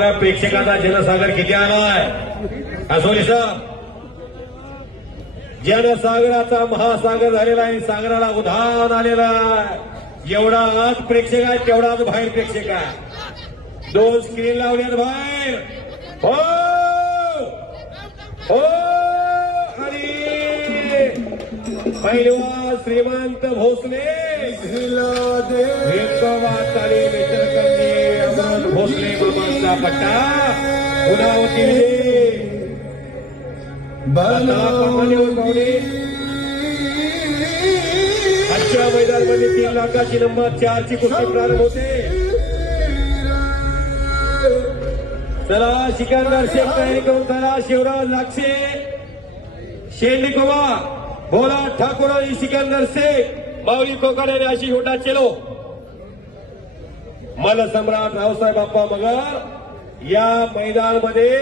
बघा प्रेक्षकाचा जनसागर किती आलाय. असोली सर. जनसागराचा महासागर झालेला आहे सागराला उधाण आलेला आहे. एवढा आज प्रेक्षक आहे तेवढाच बाहेर प्रेक्षक आहे दोन स्क्रीन लावल्यात बाहेर. हो! हो! पहिलवान श्रीमंत भोसले. अमोल भोसले मामांचा पट्टा आता परमानेवर पाहुणे आजच्या मैदानामध्ये तीन लाखाची नंबर चारची कुस्ती प्रारंभ होते. चला सिकंदर शेख तयारी करून चला. शिवराज लागशे शेंडिकोवा भोला ठाकूर आणि सिकंदर शेख. माऊली कोकाड्याने अशी होटा चलो. मल सम्राट रावसाहेब बाप्पा मगर. या मैदानामध्ये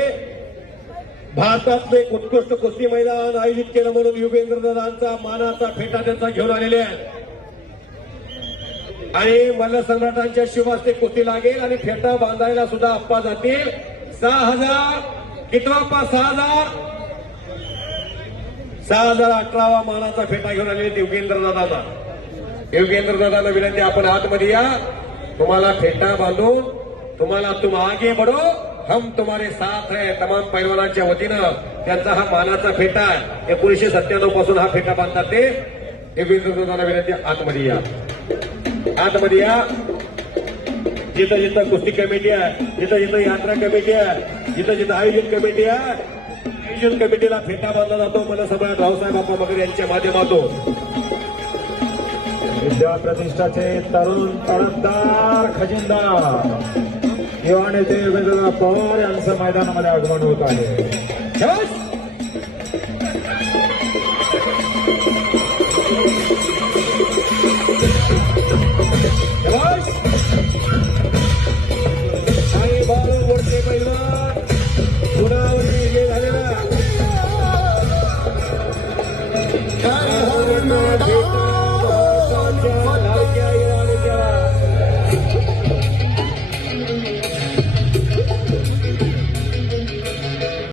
भारतातले उत्कृष्ट कुस्ती मैदान आयोजित केलं म्हणून युगेंद्र दादांचा मानाचा फेटा त्यांचा घेऊन आलेले आहे आणि मल्ल सम्राटांच्या शिवास्ते कुस्ती लागेल आणि फेटा बांधायला सुद्धा अप्पा जातील. सहा हजार कितवा सहा हजार. सहा हजार अठरावा मानाचा फेटा घेऊन आलेले युगेंद्र दादांना युगेंद्र दादांना विनंती आपण आतमध्ये या. तुम्हाला फेटा बांधून तुम्हाला तुम आगे बढो। हम तुम्हारे साथ है तमाम पैलवानांच्या वतीनं। त्यांचा हा मानाचा फेटा एकोणीशे सत्त्याण्णवपासून हा फेटा बांधतात ते। हे विनंती विनंती आतमध्ये या. आतमध्ये या. जिथं जिथं कुस्ती कमिटी आहे जिथं जिथं यात्रा कमिटी आहे जिथं जिथं आयोजन कमिटी आहे आयोजन कमिटीला फेटा बांधला जातो. मला सम्राट रावसाहेब बाप्पा मगर यांच्या माध्यमातून. विद्या प्रतिष्ठाचे तरुण तडफदार खजिनदार. युवा नेते योगेंद्र पवार यांचं मैदानामध्ये आगमन होत आहे.